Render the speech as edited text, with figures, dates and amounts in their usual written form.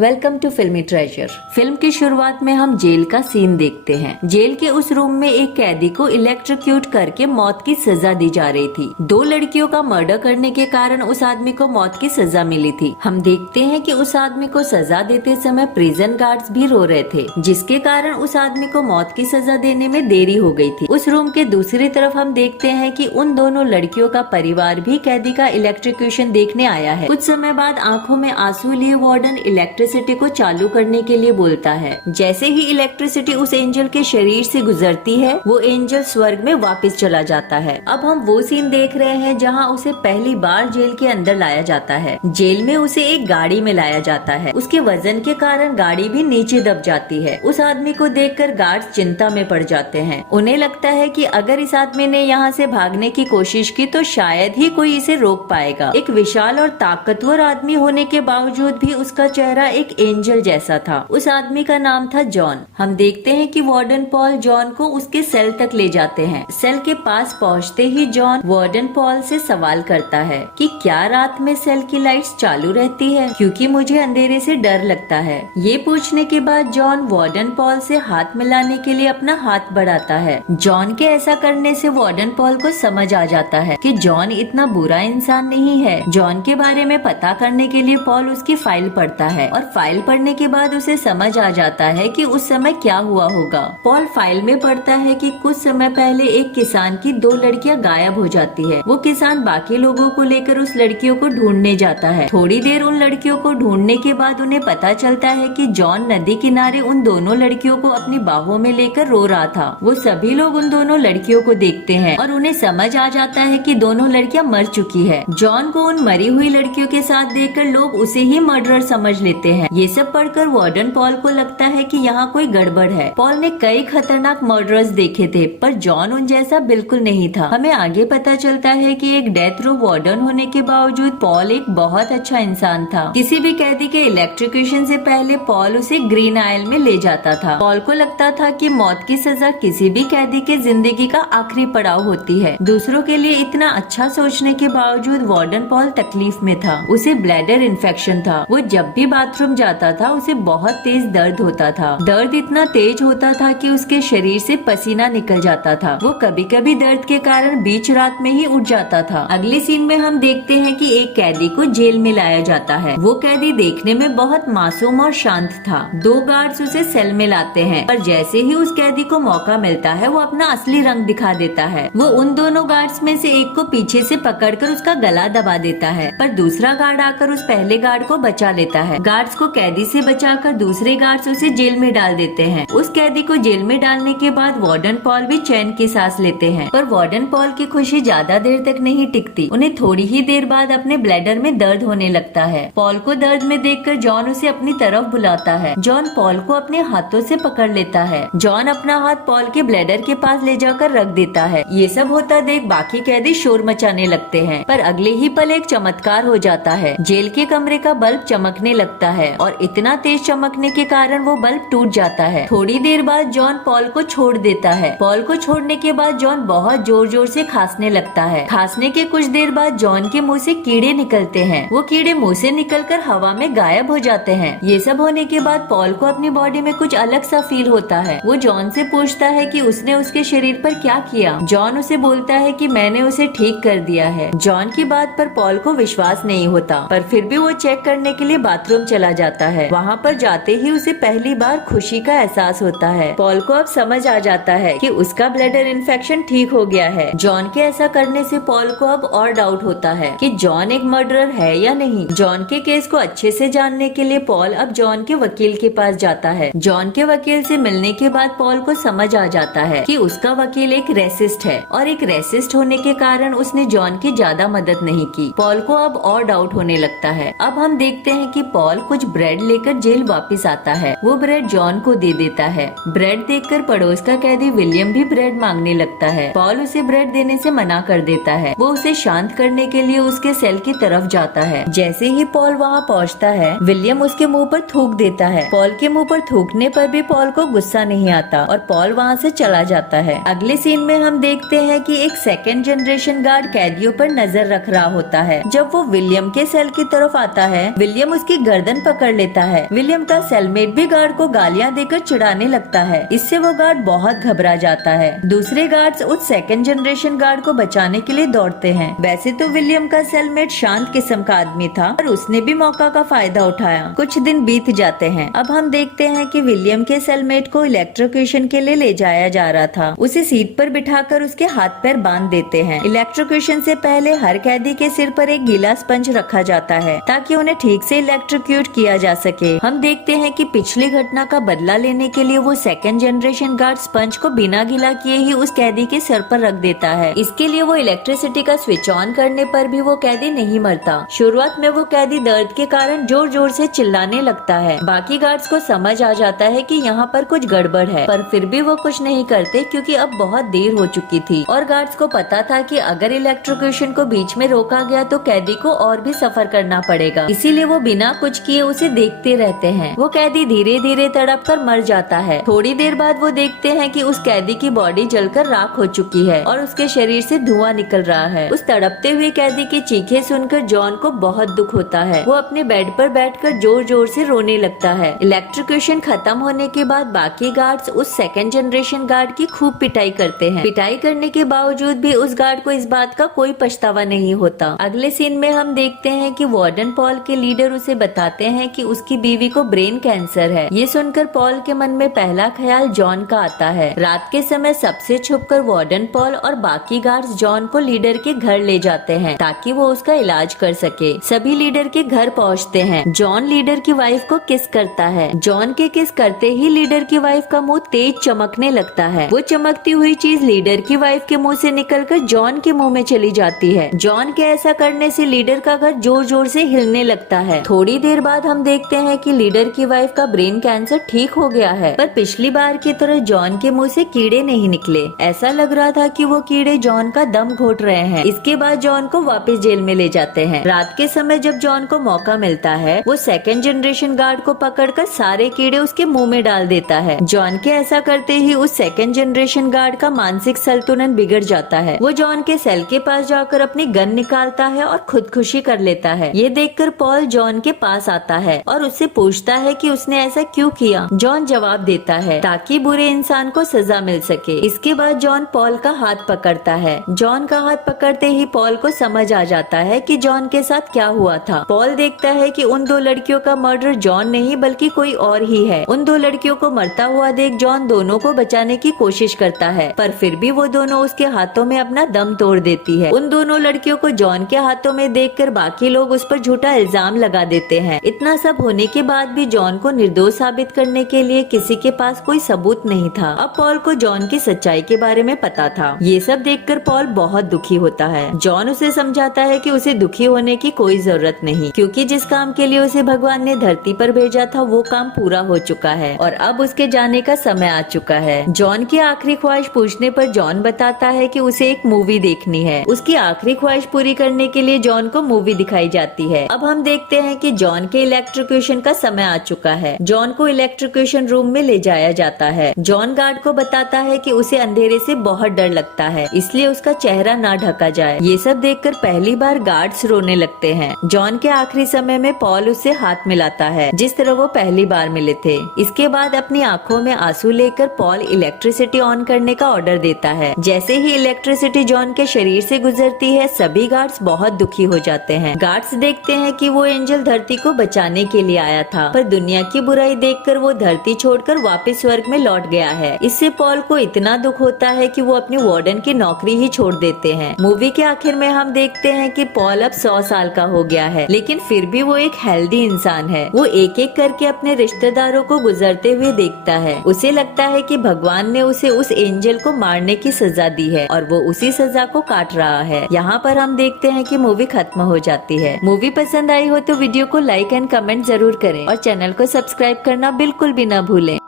Welcome to फिल्मी treasure. Film की शुरुआत में हम जेल का सीन देखते हैं। जेल के उस रूम में एक कैदी को इलेक्ट्रोक्यूट करके मौत की सजा दी जा रही थी। 2 लड़कियों का मर्डर करने के कारण उस आदमी को मौत की सजा मिली थी। हम देखते हैं कि उस आदमी को सजा देते समय प्रिजन गार्ड्स भी रो रहे थे, जिसके कारण उस आदमी को मौत की सजा देने में देरी हो गई थी। उस रूम के दूसरी तरफ हम देखते हैं कि उन दोनों लड़कियों का परिवार भी कैदी का इलेक्ट्रोक्यूशन देखने आया है। कुछ समय बाद आंखों में आंसू लिए वार्डन इलेक्ट्रिसिटी को चालू करने के लिए बोलता है। जैसे ही इलेक्ट्रिसिटी उस एंजल के शरीर से गुजरती है, वो एंजल स्वर्ग में वापस चला जाता है। अब हम वो सीन देख रहे हैं जहाँ उसे पहली बार जेल के अंदर लाया जाता है। जेल में उसे एक गाड़ी में लाया जाता है। उसके वजन के कारण गाड़ी भी नीचे दब जाती है। उस आदमी को देखकर गार्ड्स चिंता में पड़ जाते हैं। उन्हें लगता है कि अगर इस आदमी ने यहाँ से भागने की कोशिश की तो शायद ही कोई इसे रोक पाएगा। एक विशाल और ताकतवर आदमी होने के बावजूद भी उसका चेहरा एक एंजल जैसा था। उस आदमी का नाम था जॉन। हम देखते हैं कि वार्डन पॉल जॉन को उसके सेल तक ले जाते हैं। सेल के पास पहुंचते ही जॉन वार्डन पॉल से सवाल करता है कि क्या रात में सेल की लाइट्स चालू रहती है, क्योंकि मुझे अंधेरे से डर लगता है। ये पूछने के बाद जॉन वार्डन पॉल से हाथ मिलाने के लिए अपना हाथ बढ़ाता है। जॉन के ऐसा करने से वार्डन पॉल को समझ आ जाता है कि जॉन इतना बुरा इंसान नहीं है। जॉन के बारे में पता करने के लिए पॉल उसकी फाइल पढ़ता है और फाइल पढ़ने के बाद उसे समझ आ जाता है कि उस समय क्या हुआ होगा। पॉल फाइल में पढ़ता है कि कुछ समय पहले एक किसान की 2 लड़कियां गायब हो जाती है। वो किसान बाकी लोगों को लेकर उस लड़कियों को ढूंढने जाता है। थोड़ी देर उन लड़कियों को ढूंढने के बाद उन्हें पता चलता है कि जॉन नदी किनारे उन दोनों लड़कियों को अपनी बाहों में लेकर रो रहा था। वो सभी लोग उन दोनों लड़कियों को देखते हैं और उन्हें समझ आ जाता है कि दोनों लड़कियां मर चुकी है। जॉन को उन मरी हुई लड़कियों के साथ देखकर लोग उसे ही मर्डरर समझ लेते हैं। ये सब पढ़कर वार्डन पॉल को लगता है कि यहाँ कोई गड़बड़ है। पॉल ने कई खतरनाक मर्डरर्स देखे थे, पर जॉन उन जैसा बिल्कुल नहीं था। हमें आगे पता चलता है कि एक डेथ रो वार्डन होने के बावजूद पॉल एक बहुत अच्छा इंसान था। किसी भी कैदी के इलेक्ट्रोक्यूशन से पहले पॉल उसे ग्रीन आइल में ले जाता था। पॉल को लगता था कि मौत की सजा किसी भी कैदी के जिंदगी का आखिरी पड़ाव होती है। दूसरों के लिए इतना अच्छा सोचने के बावजूद वार्डन पॉल तकलीफ में था। उसे ब्लैडर इन्फेक्शन था। वो जब भी बाथरूम जाता था उसे बहुत तेज दर्द होता था। दर्द इतना तेज होता था कि उसके शरीर से पसीना निकल जाता था। वो कभी कभी दर्द के कारण बीच रात में ही उठ जाता था। अगले सीन में हम देखते हैं कि एक कैदी को जेल में लाया जाता है। वो कैदी देखने में बहुत मासूम और शांत था। 2 गार्ड्स उसे सेल में लाते हैं, पर जैसे ही उस कैदी को मौका मिलता है वो अपना असली रंग दिखा देता है। वो उन दोनों गार्ड्स में से एक को पीछे से पकड़कर उसका गला दबा देता है, पर दूसरा गार्ड आकर उस पहले गार्ड को बचा लेता है। गार्ड्स को कैदी से बचाकर दूसरे गार्ड्स उसे जेल में डाल देते हैं। उस कैदी को जेल में डालने के बाद वार्डन पॉल भी चैन की सांस लेते हैं, पर वार्डन पॉल की खुशी ज्यादा देर तक नहीं टिकती। उन्हें थोड़ी ही देर बाद अपने ब्लैडर में दर्द होने लगता है। पॉल को दर्द में देखकर जॉन उसे अपनी तरफ बुलाता है। जॉन पॉल को अपने हाथों से पकड़ लेता है। जॉन अपना हाथ पॉल के ब्लैडर के पास ले जाकर रख देता है। ये सब होता देख बाकी कैदी शोर मचाने लगते हैं, पर अगले ही पल एक चमत्कार हो जाता है। जेल के कमरे का बल्ब चमकने लगता है और इतना तेज चमकने के कारण वो बल्ब टूट जाता है। थोड़ी देर बाद जॉन पॉल को छोड़ देता है। पॉल को छोड़ने के बाद जॉन बहुत जोर जोर से खांसने लगता है। खांसने के कुछ देर बाद जॉन के मुंह से कीड़े निकलते हैं। वो कीड़े मुंह से निकलकर हवा में गायब हो जाते हैं। ये सब होने के बाद पॉल को अपनी बॉडी में कुछ अलग सा फील होता है। वो जॉन से पूछता है कि उसने उसके शरीर पर क्या किया। जॉन उसे बोलता है कि मैंने उसे ठीक कर दिया है। जॉन की बात पर पॉल को विश्वास नहीं होता, पर फिर भी वो चेक करने के लिए बाथरूम चला जाता है। वहाँ पर जाते ही उसे पहली बार खुशी का एहसास होता है। पॉल को अब समझ आ जाता है कि उसका ब्लैडर इन्फेक्शन ठीक हो गया है। जॉन के ऐसा करने से पॉल को अब और डाउट होता है कि जॉन एक मर्डरर है या नहीं। जॉन के केस को अच्छे से जानने के लिए पॉल अब जॉन के वकील के पास जाता है। जॉन के वकील से मिलने के बाद पॉल को समझ आ जाता है कि उसका वकील एक रेसिस्ट है और एक रेसिस्ट होने के कारण उसने जॉन की ज्यादा मदद नहीं की। पॉल को अब और डाउट होने लगता है। अब हम देखते हैं कि पॉल कुछ ब्रेड लेकर जेल वापस आता है। वो ब्रेड जॉन को दे देता है। ब्रेड देखकर पड़ोस का कैदी विलियम भी ब्रेड मांगने लगता है। पॉल उसे ब्रेड देने से मना कर देता है। वो उसे शांत करने के लिए उसके सेल की तरफ जाता है। जैसे ही पॉल वहाँ पहुँचता है, विलियम उसके मुंह पर थूक देता है। पॉल के मुंह पर थूकने पर भी पॉल को गुस्सा नहीं आता और पॉल वहाँ से चला जाता है। अगले सीन में हम देखते हैं कि एक सेकंड जनरेशन गार्ड कैदियों पर नजर रख रहा होता है। जब वो विलियम के सेल की तरफ आता है, विलियम उसकी गर्दन पकड़ लेता है। विलियम का सेलमेट भी गार्ड को गालियां देकर चिढ़ाने लगता है। इससे वो गार्ड बहुत घबरा जाता है। दूसरे गार्ड्स उस सेकंड जनरेशन गार्ड को बचाने के लिए दौड़ते हैं। वैसे तो विलियम का सेलमेट शांत किस्म का आदमी था, पर उसने भी मौका का फायदा उठाया। कुछ दिन बीत जाते हैं। अब हम देखते हैं कि विलियम के सेलमेट को इलेक्ट्रोक्यूशन के लिए ले जाया जा रहा था। उसे सीट पर बिठाकर उसके हाथ पैर बांध देते हैं। इलेक्ट्रोक्यूशन से पहले हर कैदी के सिर पर एक गीला स्पंज रखा जाता है ताकि उन्हें ठीक से इलेक्ट्रोक्यूट किया जा सके। हम देखते हैं कि पिछली घटना का बदला लेने के लिए वो सेकंड जनरेशन गार्ड स्पंज को बिना गीला किए ही उस कैदी के सर पर रख देता है। इसके लिए वो इलेक्ट्रिसिटी का स्विच ऑन करने पर भी वो कैदी नहीं मरता। शुरुआत में वो कैदी दर्द के कारण जोर जोर से चिल्लाने लगता है। बाकी गार्ड्स को समझ आ जाता है कि यहाँ पर कुछ गड़बड़ है, पर फिर भी वो कुछ नहीं करते क्योंकि अब बहुत देर हो चुकी थी और गार्ड्स को पता था कि अगर इलेक्ट्रोक्यूशन को बीच में रोका गया तो कैदी को और भी सफर करना पड़ेगा। इसीलिए वो बिना कुछ किए उसे देखते रहते हैं। वो कैदी धीरे धीरे तड़प कर मर जाता है। थोड़ी देर बाद वो देखते हैं कि उस कैदी की बॉडी जलकर राख हो चुकी है और उसके शरीर से धुआं निकल रहा है। उस तड़पते हुए कैदी की चीखें सुनकर जॉन को बहुत दुख होता है। वो अपने बेड पर बैठकर जोर जोर से रोने लगता है। इलेक्ट्रोक्यूशन खत्म होने के बाद बाकी गार्ड्स उस सेकंड जनरेशन गार्ड की खूब पिटाई करते हैं। पिटाई करने के बावजूद भी उस गार्ड को इस बात का कोई पछतावा नहीं होता। अगले सीन में हम देखते हैं कि वार्डन पॉल के लीडर उसे बताते हैं कि उसकी बीवी को ब्रेन कैंसर है। ये सुनकर पॉल के मन में पहला ख्याल जॉन का आता है। रात के समय सबसे छुपकर वार्डन पॉल और बाकी गार्ड्स जॉन को लीडर के घर ले जाते हैं ताकि वो उसका इलाज कर सके। सभी लीडर के घर पहुंचते हैं। जॉन लीडर की वाइफ को किस करता है। जॉन के किस करते ही लीडर की वाइफ का मुंह तेज चमकने लगता है। वो चमकती हुई चीज लीडर की वाइफ के मुंह से निकलकर जॉन के मुंह में चली जाती है। जॉन के ऐसा करने से लीडर का घर जोर जोर से हिलने लगता है। थोड़ी देर बाद हम देखते हैं कि लीडर की वाइफ का ब्रेन कैंसर ठीक हो गया है, पर पिछली बार की तरह जॉन के मुंह से कीड़े नहीं निकले। ऐसा लग रहा था कि वो कीड़े जॉन का दम घोट रहे हैं। इसके बाद जॉन को वापस जेल में ले जाते हैं। रात के समय जब जॉन को मौका मिलता है वो सेकंड जनरेशन गार्ड को पकड़कर सारे कीड़े उसके मुंह में डाल देता है। जॉन के ऐसा करते ही उस सेकंड जनरेशन गार्ड का मानसिक संतुलन बिगड़ जाता है। वो जॉन के सेल के पास जाकर अपनी गन निकालता है और खुदकुशी कर लेता है। ये देखकर पॉल जॉन के पास आता है और उससे पूछता है कि उसने ऐसा क्यों किया। जॉन जवाब देता है ताकि बुरे इंसान को सजा मिल सके। इसके बाद जॉन पॉल का हाथ पकड़ता है। जॉन का हाथ पकड़ते ही पॉल को समझ आ जाता है कि जॉन के साथ क्या हुआ था। पॉल देखता है कि उन दो लड़कियों का मर्डर जॉन नहीं बल्कि कोई और ही है। उन दो लड़कियों को मरता हुआ देख जॉन दोनों को बचाने की कोशिश करता है, पर फिर भी वो दोनों उसके हाथों में अपना दम तोड़ देती है। उन दोनों लड़कियों को जॉन के हाथों में देखकर बाकी लोग उस पर झूठा इल्जाम लगा देते हैं। इतना सब होने के बाद भी जॉन को निर्दोष साबित करने के लिए किसी के पास कोई सबूत नहीं था। अब पॉल को जॉन की सच्चाई के बारे में पता था। ये सब देखकर पॉल बहुत दुखी होता है। जॉन उसे समझाता है कि उसे दुखी होने की कोई जरूरत नहीं, क्योंकि जिस काम के लिए उसे भगवान ने धरती पर भेजा था वो काम पूरा हो चुका है और अब उसके जाने का समय आ चुका है। जॉन की आखिरी ख्वाहिश पूछने पर जॉन बताता है कि उसे एक मूवी देखनी है। उसकी आखिरी ख्वाहिश पूरी करने के लिए जॉन को मूवी दिखाई जाती है। अब हम देखते हैं कि जॉन के इलेक्ट्रोक्यूशन का समय आ चुका है। जॉन को इलेक्ट्रोक्यूशन रूम में ले जाया जाता है। जॉन गार्ड को बताता है कि उसे अंधेरे से बहुत डर लगता है, इसलिए उसका चेहरा ना ढका जाए। ये सब देखकर पहली बार गार्ड्स रोने लगते हैं। जॉन के आखिरी समय में पॉल उससे हाथ मिलाता है जिस तरह वो पहली बार मिले थे। इसके बाद अपनी आंखों में आंसू लेकर पॉल इलेक्ट्रिसिटी ऑन करने का ऑर्डर देता है। जैसे ही इलेक्ट्रिसिटी जॉन के शरीर से गुजरती है सभी गार्ड्स बहुत दुखी हो जाते हैं। गार्ड्स देखते हैं कि वो एंजल धरती को बचाने के लिए आया था, पर दुनिया की बुराई देखकर वो धरती छोड़कर वापस स्वर्ग में लौट गया है। इससे पॉल को इतना दुख होता है कि वो अपनी वार्डन की नौकरी ही छोड़ देते हैं। मूवी के आखिर में हम देखते हैं कि पॉल अब 100 साल का हो गया है, लेकिन फिर भी वो एक हेल्दी इंसान है। वो एक एक करके अपने रिश्तेदारों को गुजरते हुए देखता है। उसे लगता है कि भगवान ने उसे उस एंजल को मारने की सजा दी है और वो उसी सजा को काट रहा है। यहाँ पर हम देखते हैं कि मूवी खत्म हो जाती है। मूवी पसंद आई हो तो वीडियो को लाइक एंड कमेंट जरूर करें और चैनल को सब्सक्राइब करना बिल्कुल भी न भूलें।